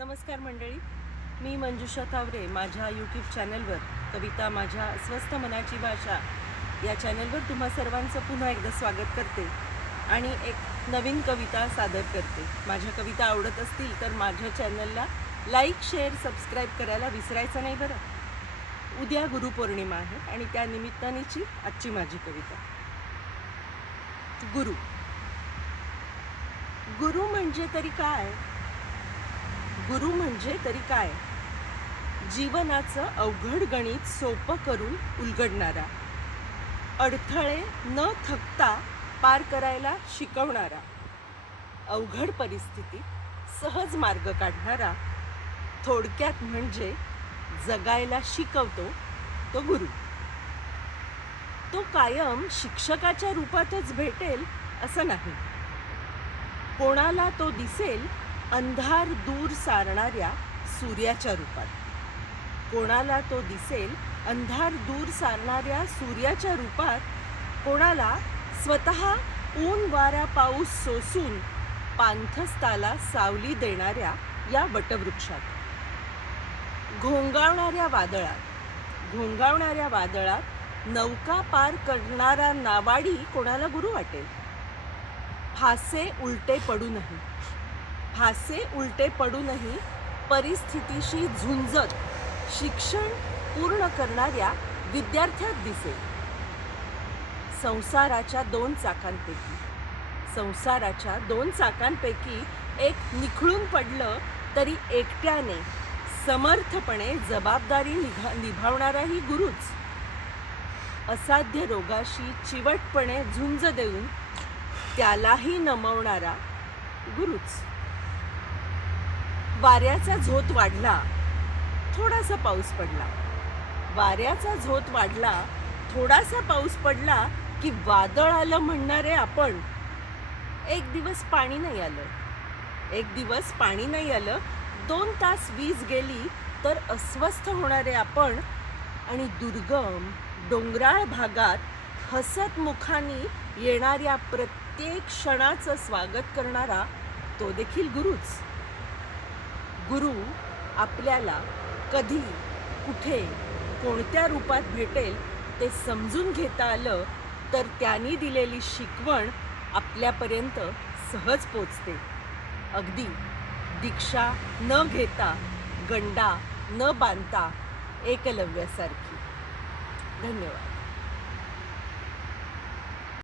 नमस्कार मंडळी. मी मंजुषा तावरे माझ्या यूट्यूब चॅनलवर कविता माझ्या स्वस्त मनाची भाषा. या चॅनलवर तुम्हा सर्वांचं पुन्हा एकदा स्वागत करते आणि एक नवीन कविता सादर करते. माझ्या कविता आवडत असतील तर माझ्या चॅनलला लाईक शेअर सबस्क्राईब करायला विसरायचं नाही बरं. उद्या गुरुपौर्णिमा आहे आणि त्या निमित्तानेची आजची माझी कविता. गुरु. गुरु म्हणजे तरी काय? गुरु म्हणजे तरी काय? जीवनाचं अवघड गणित सोपं करून उलगडणारा. अडथळे न थकता पार करायला शिकवणारा. अवघड परिस्थितीत सहज मार्ग काढणारा. थोडक्यात म्हणजे जगायला शिकवतो तो गुरु. तो कायम शिक्षकाच्या रूपातच भेटेल असं नाही. कोणाला तो दिसेल अंधार दूर सारणाऱ्या सूर्याच्या रूपात. कोणाला तो दिसेल अंधार दूर सारणाऱ्या सूर्याच्या रूपात कोणाला स्वतः ऊन वारा पाऊस सोसून पांथस्ताला सावली देणाऱ्या या वटवृक्षात. घोंगावणाऱ्या वादळात घोंगावणाऱ्या वादळात नौका पार करणारा नावाडी कोणाला गुरु वाटेल? फासे उलटे पडू नाही फासे उलटे पडूनही परिस्थितीशी झुंजत शिक्षण पूर्ण करणाऱ्या विद्यार्थ्यात दिसेल. संसाराच्या दोन चाकांपैकी संसाराच्या दोन चाकांपैकी एक निखळून पडलं तरी एकट्याने समर्थपणे जबाबदारी निघा निभावणाराही गुरुच. असाध्य रोगाशी चिवटपणे झुंज देऊन त्यालाही नमवणारा गुरुच. वाऱ्याचा झोत वाढला थोडासा पाऊस पडला. वाऱ्याचा झोत वाढला थोडासा पाऊस पडला की वादळ आलं म्हणणारे आपण. एक दिवस पाणी नाही आलं. एक दिवस पाणी नाही आलं. दोन तास वीज गेली तर अस्वस्थ होणारे आपण आणि दुर्गम डोंगराळ भागात हसत मुखानी येणाऱ्या प्रत्येक क्षणाचं स्वागत करणारा तो देखील गुरुच. गुरु आपल्याला कधी कुठे कोणत्या रूपात भेटेल ते समजून घेता आलं तर त्यांनी दिलेली शिकवण आपल्यापर्यंत सहज पोचते. अगदी दीक्षा न घेता गंडा न बांधता एकलव्यासारखी. धन्यवाद.